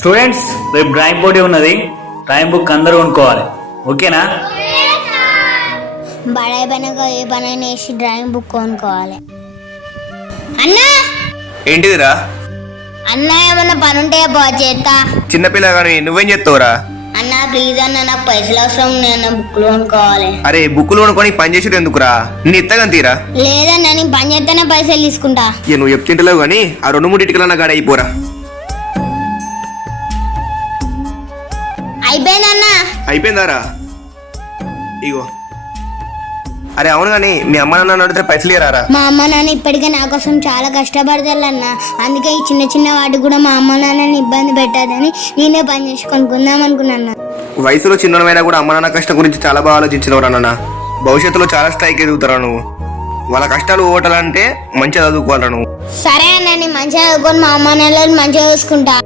Students రేపు drawing పోటీ ఉన్నది. డ్రాయింగ్ బుక్ అందరూ కొనుక్కోవాలి. ఓకేనా? బడాయి పైన ఏ పనైనా వేసి డ్రాయింగ్ బుక్ కొనుక్కోవాలి. అన్నా ఏంటిదిరా? అన్న ఏమన్నా పని ఉంటే చేస్తా. చిన్నపిల్ల కానీ నువ్వేం చేస్తావురా? అన్న ప్లీజ్ అన్న, నాకు పైసలు అవసరం, నేను బుక్లు కొనుక్కోవాలి. అరే బుక్కులు కొనుక్కొని పని చేసేది ఎందుకురా? నీ ఇత్తగా తీరా. లేదన్నా, నేను పని చేస్తేనే పైసలు తీసుకుంటా. ఇక నువ్వు చెప్తుంటలేవు కానీ ఆ 2-3 ఇటుకలన్నా గాడి అయిపోరా. అయిపోయిందన్నా. అయిపోయిందారా? ఇగో. అరే అవును కానీ మీ అమ్మ నాన్న అడిగితే పైసలు ఇరారా? మా అమ్మ నాన్న ఇప్పటికే నా కోసం చాలా కష్టపడతారన్న. అందుకే ఈ చిన్న చిన్న వాటికి కూడా మా అమ్మ నాన్నని ఇబ్బంది పెట్టదని నేనే పని చేసి కొనుక్కుందాం అనుకున్నాను. వయసులో చిన్నమైనా కూడా అమ్మ నాన్న కష్టం గురించి చాలా బాగా ఆలోచించినవరా నాన్న. భవిష్యత్తులో చాలా స్థాయికి ఎదుగుతారా నువ్వు. వాళ్ళ కష్టాలు ఓటాలంటే మంచిగా చదువుకోవాలరా నువ్వు. సరే అన్న, నేను మంచిగా చదువుకొని మా అమ్మ నాన్నని మంచిగా చూసుకుంటా.